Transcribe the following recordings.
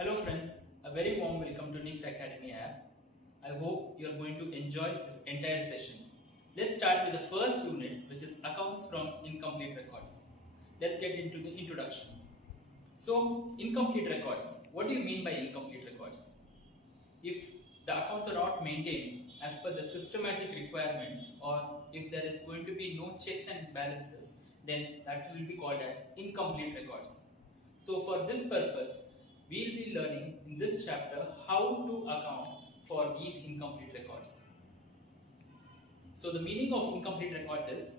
Hello friends, a very warm welcome to Nix Academy app. I hope you are going to enjoy this entire session. Let's start with the first unit, which is accounts from incomplete records. Let's get into the introduction. So, incomplete records. What do you mean by incomplete records? If the accounts are not maintained as per the systematic requirements, or if there is going to be no checks and balances, then that will be called as incomplete records. So for this purpose, we will be learning in this chapter how to account for these incomplete records. So the meaning of incomplete records is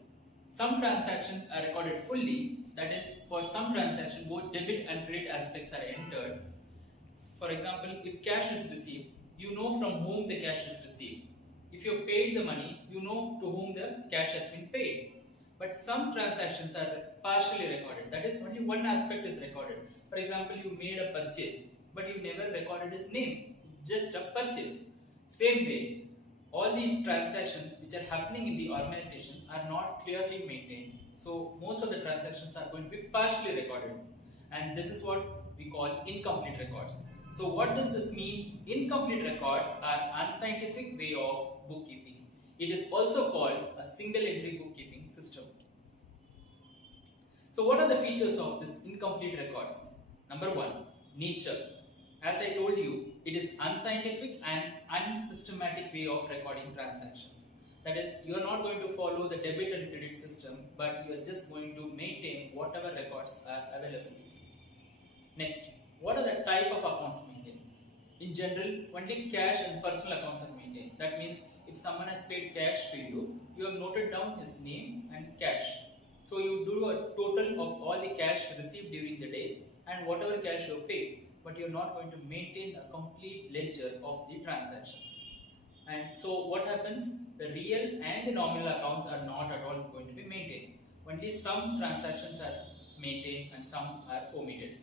some transactions are recorded fully, that is, for some transaction both debit and credit aspects are entered. For example, if cash is received, you know from whom the cash is received. If you paid the money, you know to whom the cash has been paid. But some transactions are partially recorded, that is, only one aspect is recorded. For example, you made a purchase, but you never recorded his name, just a purchase. Same way, all these transactions which are happening in the organization are not clearly maintained. So most of the transactions are going to be partially recorded, and this is what we call incomplete records. So what does this mean? Incomplete records are unscientific way of bookkeeping. It is also called a single entry bookkeeping system. So what are the features of this incomplete records? Number one, nature. As I told you, it is unscientific and unsystematic way of recording transactions. That is, you are not going to follow the debit and credit system, but you are just going to maintain whatever records are available with you. Next, what are the type of accounts maintained? In general, only cash and personal accounts are maintained. That means if someone has paid cash to you, you have noted down his name and cash. So you do a total of all the cash received during the day and whatever cash you paid, but you are not going to maintain a complete ledger of the transactions. And so what happens? The real and the nominal accounts are not at all going to be maintained. Only some transactions are maintained and some are omitted.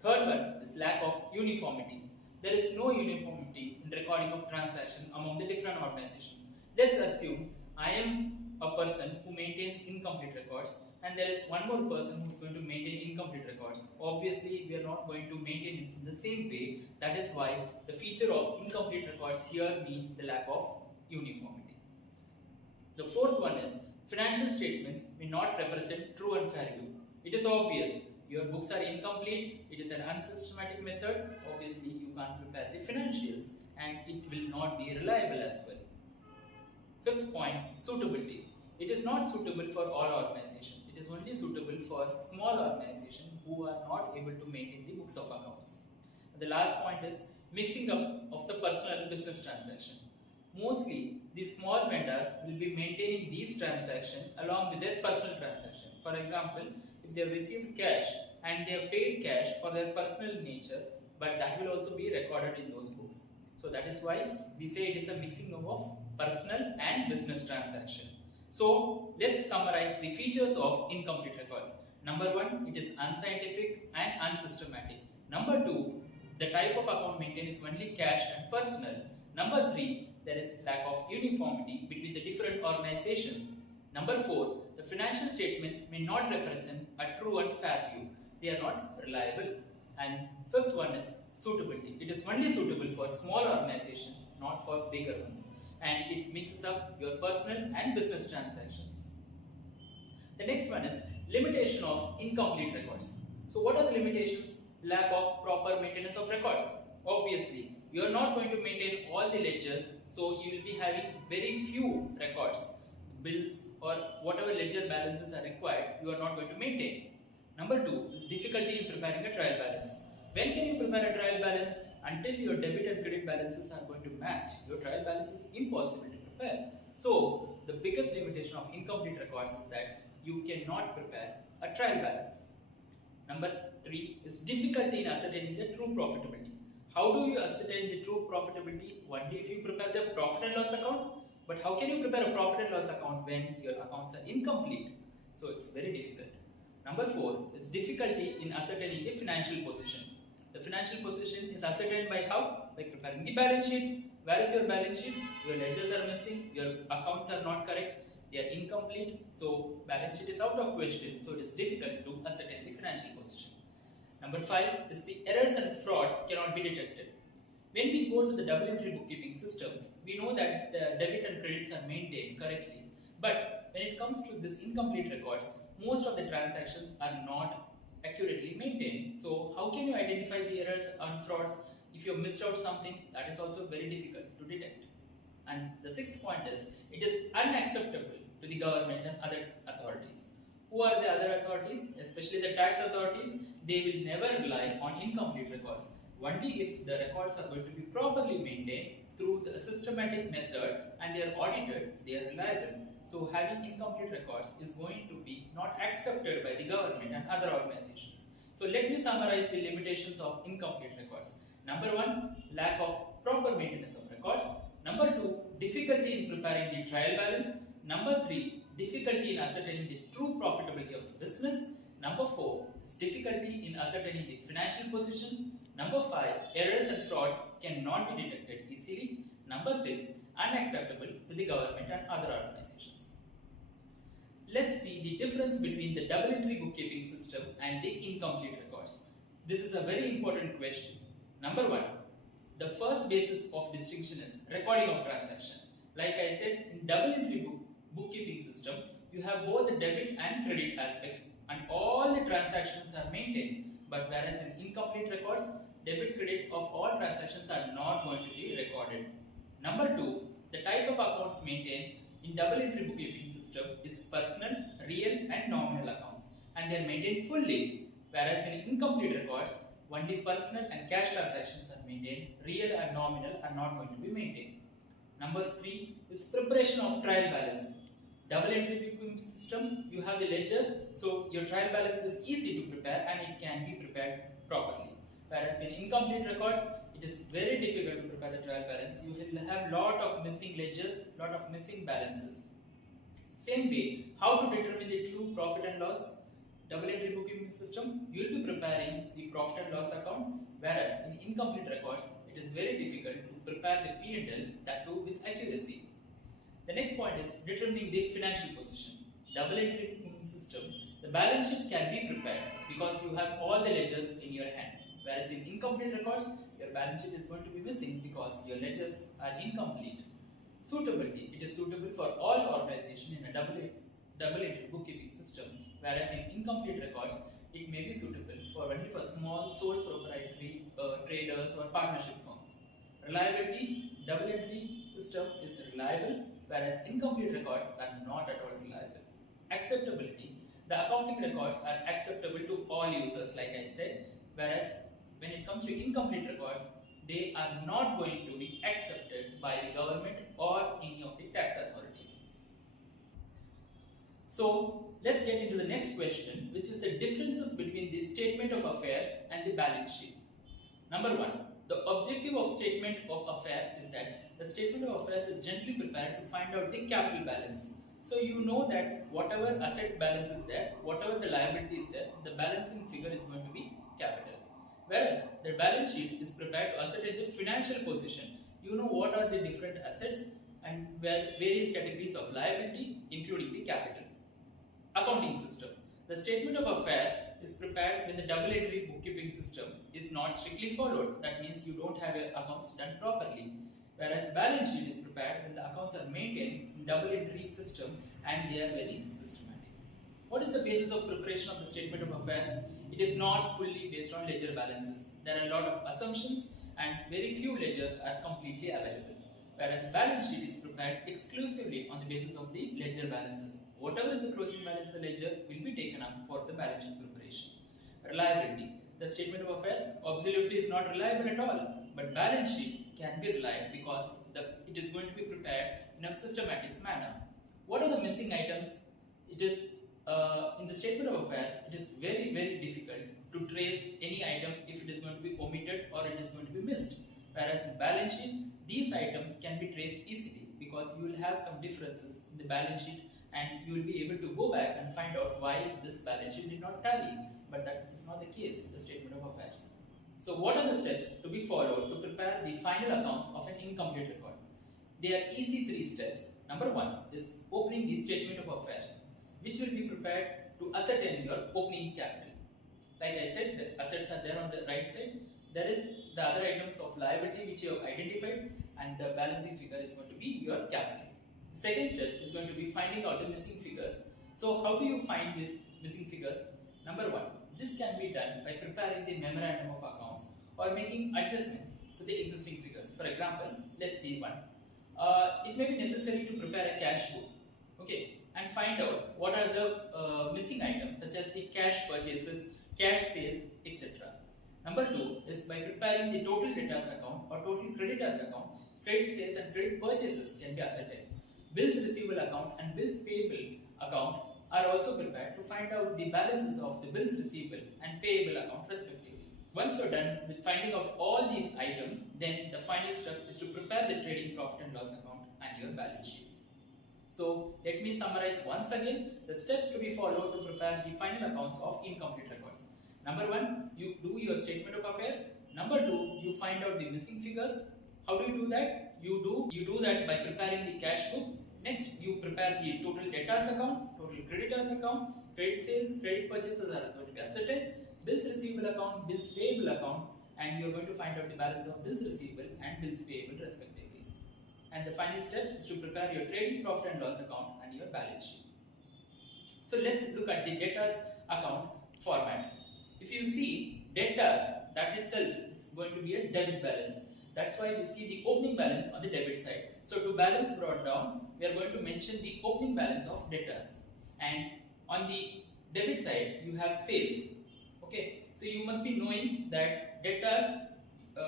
Third one is lack of uniformity. There is no uniformity in recording of transaction among the different organizations. Let's assume I am a person who maintains incomplete records and there is one more person who is going to maintain incomplete records. Obviously, we are not going to maintain it in the same way. That is why the feature of incomplete records here means the lack of uniformity. The fourth one is financial statements may not represent true and fair view. It is obvious. Your books are incomplete, it is an unsystematic method, obviously you can't prepare the financials and it will not be reliable as well. Fifth point, suitability. It is not suitable for all organizations. It is only suitable for small organizations who are not able to maintain the books of accounts. The last point is mixing up of the personal and business transaction. Mostly, the small vendors will be maintaining these transactions along with their personal transaction. For example, if they have received cash and they have paid cash for their personal nature, but that will also be recorded in those books. So that is why we say it is a mixing of personal and business transaction. So let's summarize the features of incomplete records. Number one, it is unscientific and unsystematic. Number two, the type of account maintained is only cash and personal. Number three, there is lack of uniformity between the different organizations. Number four, the financial statements may not represent a true and fair view. They are not reliable. And fifth one is suitability. It is only suitable for small organizations, not for bigger ones. And it mixes up your personal and business transactions. The next one is limitation of incomplete records. So what are the limitations? Lack of proper maintenance of records. Obviously, you are not going to maintain all the ledgers, so you will be having very few records. Bills or whatever ledger balances are required, you are not going to maintain. Number two is difficulty in preparing a trial balance. When can you prepare a trial balance? Until your debit and credit balances are going to match, your trial balance is impossible to prepare. So the biggest limitation of incomplete records is that you cannot prepare a trial balance. Number three is difficulty in ascertaining the true profitability. How do you ascertain the true profitability? Only if you prepare the profit and loss account. But how can you prepare a profit and loss account when your accounts are incomplete? So it's very difficult. Number four is difficulty in ascertaining the financial position. The financial position is ascertained by how? By preparing the balance sheet. Where is your balance sheet? Your ledgers are missing, your accounts are not correct, they are incomplete, so balance sheet is out of question, so it is difficult to ascertain the financial position. Number 5 is the errors and frauds cannot be detected. When we go to the double entry bookkeeping system, we know that the debit and credits are maintained correctly. But when it comes to this incomplete records, most of the transactions are not accurately maintained. So how can you identify the errors and frauds? If you have missed out something, that is also very difficult to detect. And the sixth point is, it is unacceptable to the governments and other authorities. Who are the other authorities? Especially the tax authorities. They will never rely on incomplete records. Only if the records are going to be properly maintained through the systematic method and they are audited, they are reliable. So having incomplete records is going to be not accepted by the government and other organizations. So let me summarize the limitations of incomplete records. Number one, lack of proper maintenance of records. Number two, difficulty in preparing the trial balance. Number three, difficulty in ascertaining the true profitability of the business. Number four is difficulty in ascertaining the financial position. Number five, errors and frauds cannot be detected easily. Number six, unacceptable to the government and other organizations. Let's see the difference between the double entry bookkeeping system and the incomplete records. This is a very important question. Number one, the first basis of distinction is recording of transaction. Like I said, in double entry bookkeeping system, you have both the debit and credit aspects and all the transactions are maintained. But whereas in incomplete records, debit credit of all transactions are not going to be recorded. Number two, the type of accounts maintained in double entry bookkeeping system is personal, real and nominal accounts and they are maintained fully. Whereas in incomplete records, only personal and cash transactions are maintained, real and nominal are not going to be maintained. Number three is preparation of trial balance. Double entry bookkeeping system, you have the ledgers, so your trial balance is easy to prepare and it can be prepared properly. Whereas in incomplete records, it is very difficult to prepare the trial balance. You will have lot of missing ledgers, lot of missing balances. Same way, how to determine the true profit and loss? Double entry bookkeeping system, you will be preparing the profit and loss account, whereas in incomplete records, it is very difficult to prepare the P&L, that too with accuracy. The next point is determining the financial position. Double entry bookkeeping system, the balance sheet can be prepared because you have all the ledgers in your hand. Whereas in incomplete records, your balance sheet is going to be missing because your ledgers are incomplete. Suitability, it is suitable for all organizations in a double entry bookkeeping system. Whereas in incomplete records, it may be suitable for only for small sole proprietary traders or partnership firms. Reliability, double entry system is reliable, whereas incomplete records are not at all reliable. Acceptability, the accounting records are acceptable to all users, like I said, whereas when it comes to incomplete records, they are not going to be accepted by the government or any of the tax authorities. So let's get into the next question, which is the differences between the statement of affairs and the balance sheet. Number one, the objective of statement of affair is that the statement of affairs is generally prepared to find out the capital balance. So you know that whatever asset balance is there, whatever the liability is there, the balancing figure is going to be capital. Whereas the balance sheet is prepared to ascertain the financial position. You know what are the different assets and various categories of liability, including the capital. Accounting system. The statement of affairs is prepared when the double entry bookkeeping system is not strictly followed. That means you don't have your accounts done properly. Whereas balance sheet is prepared when the accounts are maintained in double entry system and they are very systematic. What is the basis of preparation of the statement of affairs? It is not fully based on ledger balances. There are a lot of assumptions and very few ledgers are completely available. Whereas balance sheet is prepared exclusively on the basis of the ledger balances. Whatever is the closing balance the ledger will be taken up for the balance sheet preparation. Reliability. The statement of affairs absolutely is not reliable at all, but balance sheet can be relied because it is going to be prepared in a systematic manner. What are the missing items? It is in the statement of affairs, it is very difficult to trace any item if it is going to be omitted or it is going to be missed. Whereas in balance sheet, these items can be traced easily because you will have some differences in the balance sheet and you will be able to go back and find out why this balance sheet did not tally. But that is not the case with the statement of affairs. So what are the steps to be followed to prepare the final accounts of an incomplete record? They are easy 3 steps. Number 1 is opening the statement of affairs, which will be prepared to ascertain your opening capital. Like I said, the assets are there on the right side. there is the other items of liability which you have identified, and the balancing figure is going to be your capital. The second step is going to be finding out the missing figures. So how do you find these missing figures? Number one, this can be done by preparing the memorandum of accounts or making adjustments to the existing figures. For example, let's see one. It may be necessary to prepare a cash book, okay, and find out what are the missing items such as the cash purchases, cash sales, etc. Number two is by preparing the total debtors account or total creditors account. Credit sales and credit purchases can be ascertained. Bills receivable account and bills payable account are also prepared to find out the balances of the bills receivable and payable account respectively. Once you are done with finding out all these items, then the final step is to prepare the trading profit and loss account and your balance sheet. So let me summarize once again the steps to be followed to prepare the final accounts of incomplete records. Number one, you do your statement of affairs. Number two, you find out the missing figures. How do you do that? You do that by preparing the cash book. Next, you prepare the total debtors account, total creditors account, credit sales, credit purchases are going to be ascertained, bills receivable account, bills payable account, and you are going to find out the balance of bills receivable and bills payable respectively. And the final step is to prepare your trading profit and loss account and your balance sheet. So let's look at the debtors account format. If you see debtors, that itself is going to be a debit balance. That's why we see the opening balance on the debit side. So to balance brought down, we are going to mention the opening balance of debtors. And on the debit side, you have sales. Okay, so you must be knowing that debtors,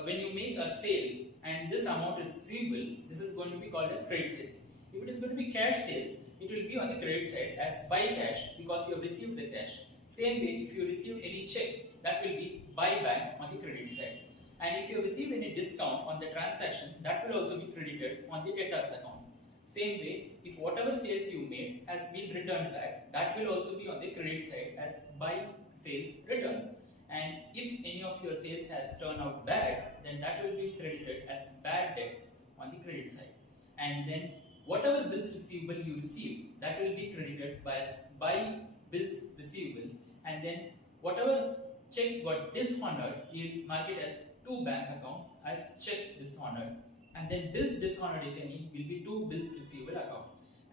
when you make a sale and this amount is receivable, this is going to be called as credit sales. If it is going to be cash sales, it will be on the credit side as buy cash because you have received the cash. Same way, if you received any check, that will be buy bank on the credit side. And if you receive any discount on the transaction, that will also be credited on the debtors account. Same way, if whatever sales you made has been returned back, that will also be on the credit side as buy sales return. And if any of your sales has turned out bad, then that will be credited as bad debts on the credit side. And then whatever bills receivable you receive, that will be credited as buy bills receivable. And then whatever checks got dishonored, you will mark it as to bank account as checks dishonored, and then bills dishonored if any will be to bills receivable account,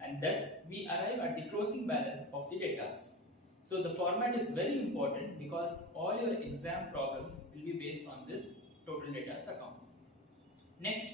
and thus we arrive at the closing balance of the debtors. So the format is very important because all your exam problems will be based on this total debtors account. Next,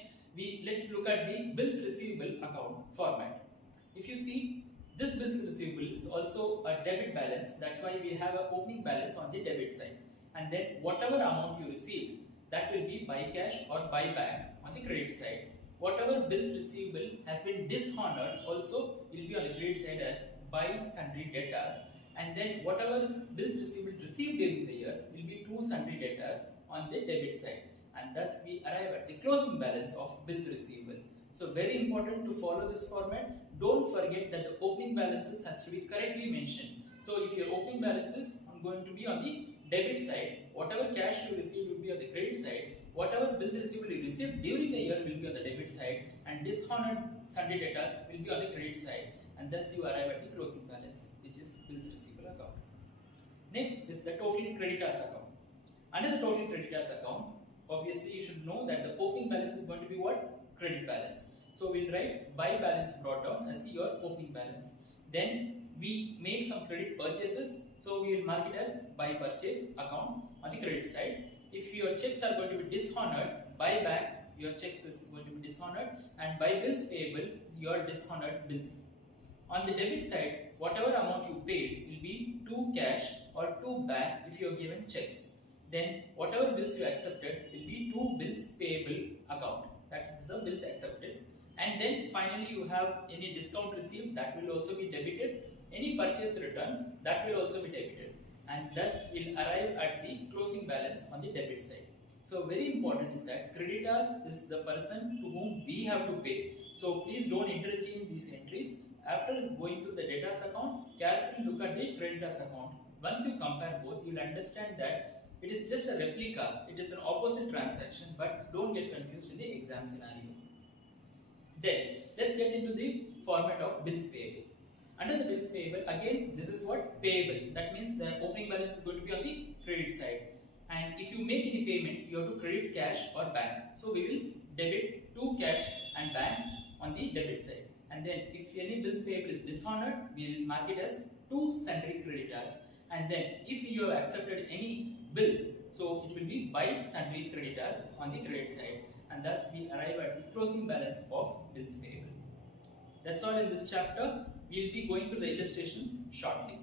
let's look at the bills receivable account format. If you see, this bills receivable is also a debit balance. That's why we have an opening balance on the debit side, and then whatever amount you received, that will be buy cash or buy bank on the credit side. Whatever bills receivable has been dishonored also will be on the credit side as buy sundry debtors, and then whatever bills receivable received during the year will be to sundry debtors on the debit side, and thus we arrive at the closing balance of bills receivable. So very important to follow this format. Don't forget that the opening balances has to be correctly mentioned. So if your opening balances are going to be on the debit side, whatever cash you received will be on the credit side, whatever bills receivable you received during the year will be on the debit side, and dishonored sundry debtors will be on the credit side, and thus you arrive at the closing balance, which is bills receivable account. Next is the total creditors account. Under the total creditors account, obviously you should know that the opening balance is going to be what? Credit balance. So we'll write buy balance brought down as your opening balance. Then we make some credit purchases, so we will mark it as buy purchase account on the credit side. If your checks are going to be dishonored, buy back your checks is going to be dishonored, and buy bills payable your dishonored bills. On the debit side, whatever amount you paid will be to cash or to bank if you are given checks. Then whatever bills you accepted will be to bills payable account, that is the bills accepted. And then finally you have any discount received, that will also be debited. Any purchase return, that will also be debited, and thus will arrive at the closing balance on the debit side. So very important is that creditors is the person to whom we have to pay. So please don't interchange these entries. After going through the debtors account, carefully look at the creditors account. Once you compare both, you will understand that it is just a replica, it is an opposite transaction, but don't get confused in the exam scenario. Then let's get into the format of bills payable. Under the bills payable, again this is what? Payable. That means the opening balance is going to be on the credit side. and if you make any payment, you have to credit cash or bank. So we will debit to cash and bank on the debit side. And then if any bills payable is dishonored, we will mark it as to sundry creditors. And then if you have accepted any bills, so it will be by sundry creditors on the credit side. And thus we arrive at the closing balance of bills payable. That's all in this chapter. We will be going through the illustrations shortly.